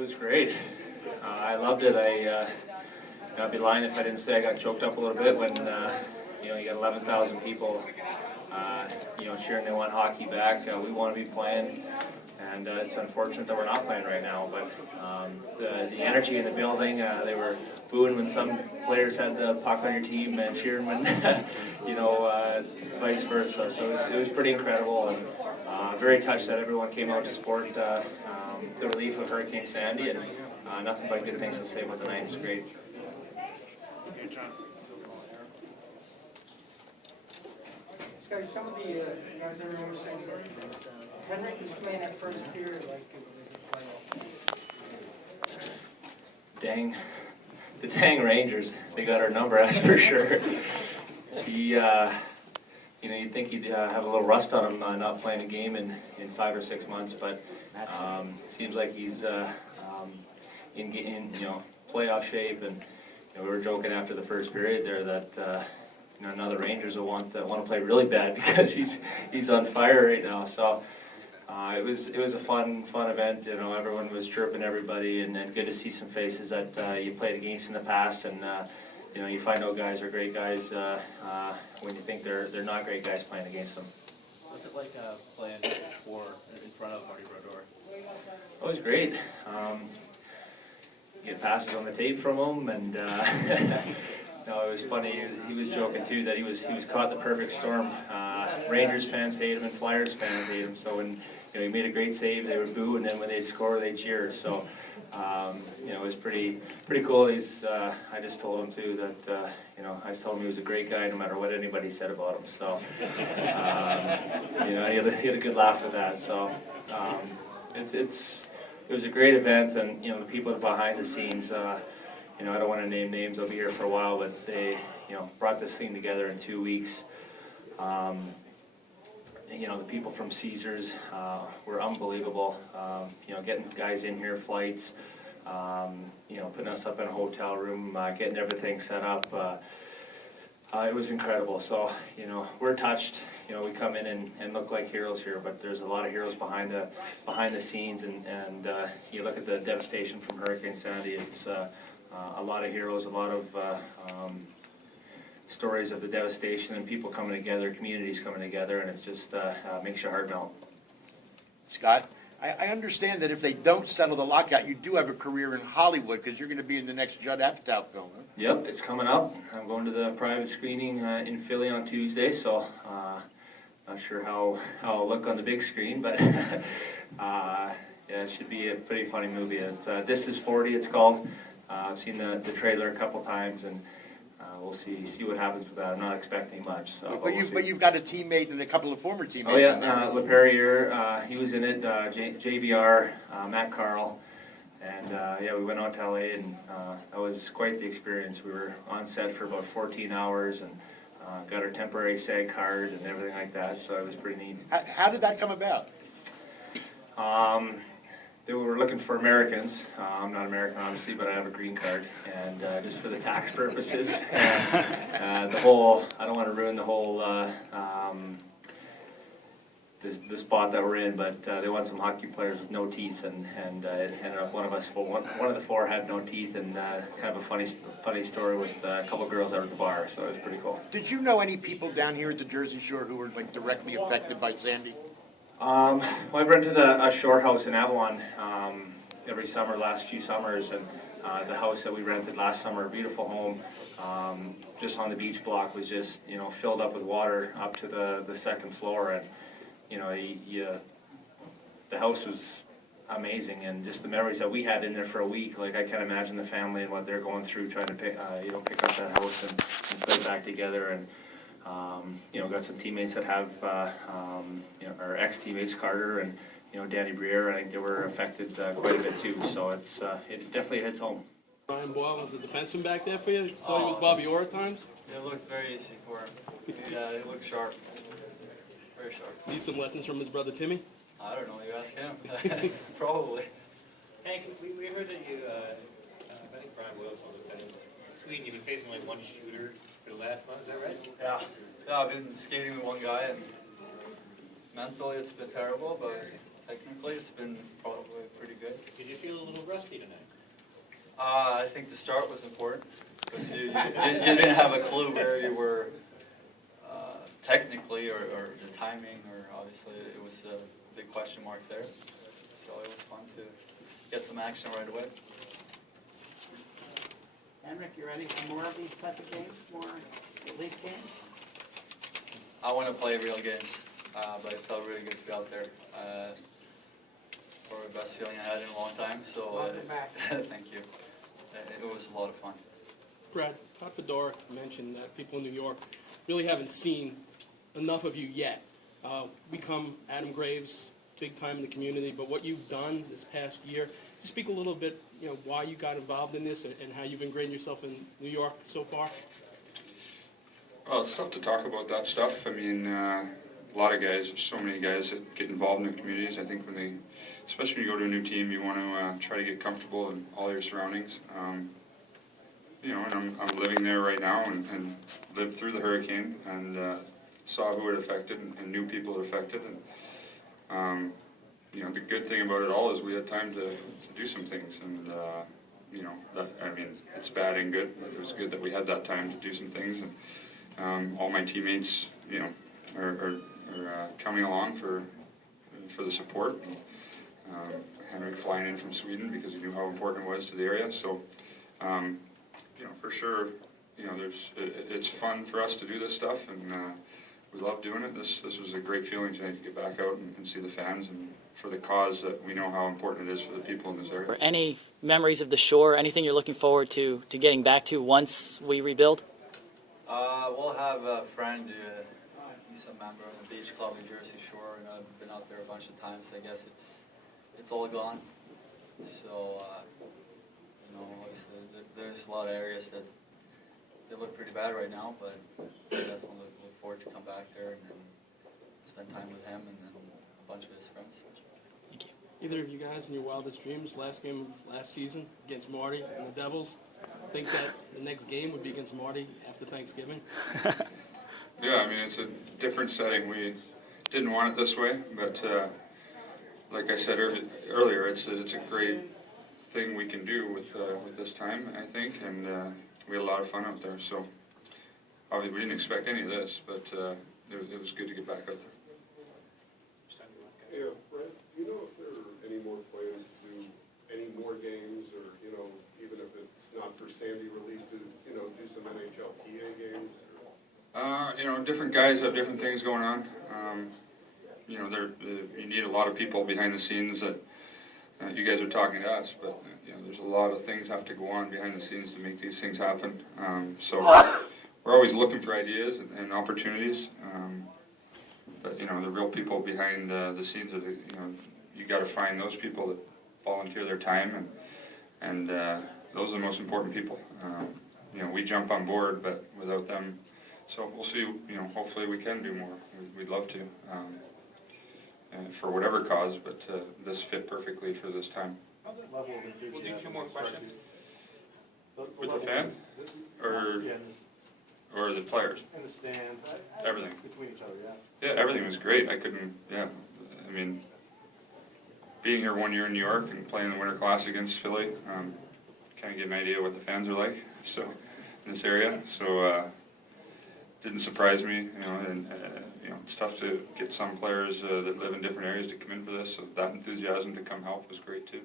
was great. I loved it. I'd be lying if I didn't say I got choked up a little bit when you got 11,000 people cheering they want hockey back. We want to be playing, and it's unfortunate that we're not playing right now. But the energy in the building, they were booing when some players had the puck on your team and cheering when vice versa. So it was pretty incredible, and very touched that everyone came out to support the relief of Hurricane Sandy, and nothing but good things to say about the night. It was great. Guys, some of the guys everyone was saying Henrik was playing that first period like it was a playoff. Dang, the dang Rangers, they got our number, that's for sure. You'd think he'd have a little rust on him not playing a game in 5 or 6 months, but it seems like he's in playoff shape, and we were joking after the first period there that now the Rangers will want to play really bad because he's on fire right now. So it was a fun event. Everyone was chirping everybody, and good to see some faces that you played against in the past, and you find out guys are great guys when you think they're not great guys playing against them. What's it like playing in front of Marty Brodeur? It was great. Get passes on the tape from him, and no, it was funny. He was joking too that he was caught the perfect storm. Rangers fans hate him and Flyers fans hate him. So when he made a great save, they would boo, and then when they'd score, they'd cheer. So it was pretty cool. I just told him too that I just told him he was a great guy no matter what anybody said about him. So he had a good laugh with that. So it was a great event, and the people behind the scenes. I don't want to name names. I'll be here for a while, but they brought this thing together in 2 weeks. The people from Caesars were unbelievable. Getting guys in here, flights, putting us up in a hotel room, getting everything set up. It was incredible. So, we're touched. We come in and look like heroes here, but there's a lot of heroes behind the scenes, and you look at the devastation from Hurricane Sandy. It's a lot of heroes, a lot of stories of the devastation and people coming together, communities coming together, and it's just makes your heart melt. Scott, I understand that if they don't settle the lockout, you do have a career in Hollywood because you're going to be in the next Judd Apatow film. Huh? Yep, it's coming up. I'm going to the private screening in Philly on Tuesday, so not sure how I'll look on the big screen, but yeah, it should be a pretty funny movie. It's, This is 40, it's called. I've seen the trailer a couple times, and we'll see what happens with that. I'm not expecting much. So, but you've got a teammate and a couple of former teammates. Oh yeah, LePerrier, he was in it. JVR, Matt Carl, and yeah, we went out to LA, and that was quite the experience. We were on set for about 14 hours, and got our temporary SAG card and everything like that. So it was pretty neat. How did that come about? They were looking for Americans. I'm not American, obviously, but I have a green card, and just for the tax purposes. And the whole, I don't want to ruin the whole the spot that we're in, but they want some hockey players with no teeth, and it ended up one of the four had no teeth, and kind of a funny story with a couple of girls out at the bar, so it was pretty cool. Did you know any people down here at the Jersey Shore who were like directly affected by Sandy? Well, I've rented a shore house in Avalon every summer, last few summers, and the house that we rented last summer, a beautiful home, just on the beach block, was just filled up with water up to the second floor, and the house was amazing, and just the memories that we had in there for a week. Like, I can't imagine the family and what they're going through trying to pick up that house and put it back together, and got some teammates that have, our ex-teammates, Carter and, Danny Briere. I think they were affected quite a bit too. So it definitely hits home. Brian Boyle was a defenseman back there for you? Thought he was Bobby Orr at times? It looked very easy for him. Yeah, he looked sharp. Very sharp. Need some lessons from his brother Timmy? I don't know, you ask him. Probably. Hank, we heard that you, I think Brian Boyle told us that in Sweden you've been facing like one shooter for the last month, is that right? Yeah, I've been skating with one guy, and mentally it's been terrible, but Technically, it's been probably pretty good. Did you feel a little rusty tonight? I think the start was important because you didn't have a clue where you were technically or the timing, or obviously it was a big question mark there. So it was fun to get some action right away. Henrik, you ready for more of these type of games, more elite games? I want to play real games, but it felt really good to be out there. For the best feeling I had in a long time. So Welcome back. thank you. It was a lot of fun. Brad, Todd Fedoruk mentioned that people in New York really haven't seen enough of you yet. Become Adam Graves, big time in the community, but what you've done this past year, just speak a little bit, why you got involved in this and how you've ingrained yourself in New York so far. Well, it's tough to talk about that stuff. I mean, a lot of guys, there's so many guys that get involved in the communities. I think especially when you go to a new team, you want to try to get comfortable in all your surroundings. And I'm living there right now and lived through the hurricane and saw who it affected and knew people it affected. And, the good thing about it all is we had time to do some things. And, it's bad and good. It was good that we had that time to do some things. And all my teammates, are coming along for the support. Henrik flying in from Sweden because he knew how important it was to the area. So, for sure, it's fun for us to do this stuff, and we love doing it. This was a great feeling tonight to get back out and see the fans, and for the cause that we know how important it is for the people in this area. Any memories of the shore? Anything you're looking forward to getting back to once we rebuild? We'll have a friend. He's a member of the beach club in Jersey Shore, and I've been out there a bunch of times. I guess it's all gone. So, obviously there's a lot of areas that they look pretty bad right now, but I definitely look forward to come back there and spend time with him and then a bunch of his friends. Thank you. Either of you guys in your wildest dreams, last game of last season against Marty and the Devils, think that the next game would be against Marty after Thanksgiving? Yeah, it's a different setting. We didn't want it this way, but like I said earlier, it's a great thing we can do with this time, I think, and we had a lot of fun out there. So obviously we didn't expect any of this, but it was good to get back out there. Yeah, Brett, do you know if there are any more plans to do any more games, or even if it's not for Sandy relief, to do some NHLPA games? Different guys have different things going on. You need a lot of people behind the scenes that you guys are talking to us, but there's a lot of things have to go on behind the scenes to make these things happen. So we're always looking for ideas and opportunities. But the real people behind the scenes are you got to find those people that volunteer their time, and those are the most important people. We jump on board, but without them. So we'll see, hopefully we can do more. We'd love to, for whatever cause, but this fit perfectly for this time. We'll do two more questions. With the fan? Or the players? In the stands. Everything. Between each other, Yeah, everything was great. Being here 1 year in New York and playing the Winter Class against Philly, kind of get an idea what the fans are like, so, in this area. So, didn't surprise me, and it's tough to get some players that live in different areas to come in for this, so that enthusiasm to come help was great too.